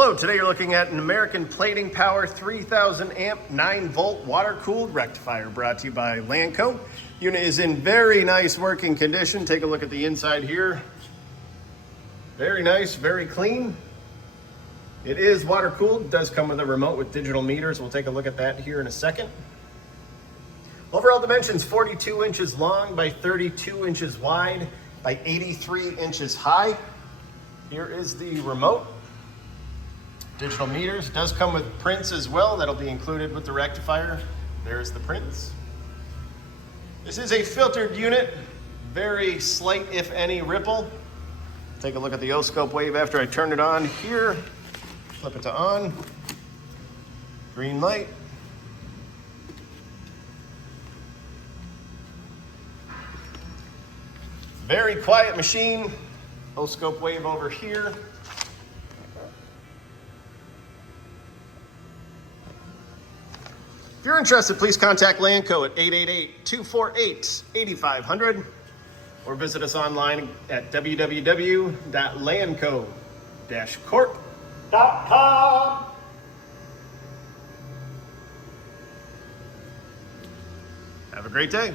Hello, today you're looking at an American Plating Power 3000 amp 9 volt water cooled rectifier brought to you by Lanco. Unit is in very nice working condition. Take a look at the inside here. Very nice, very clean. It is water cooled. It does come with a remote with digital meters. We'll take a look at that here in a second. Overall dimensions 42 inches long by 32 inches wide by 83 inches high. Here is the remote. Digital meters. Does come with prints as well. That'll be included with the rectifier. There's the prints. This is a filtered unit. Very slight, if any, ripple. Take a look at the oscope wave after I turn it on here. Flip it to on. Green light. Very quiet machine. Oscope wave over here. If you're interested, please contact Lanco at 888-248-8500 or visit us online at www.lanco-corp.com. Have a great day.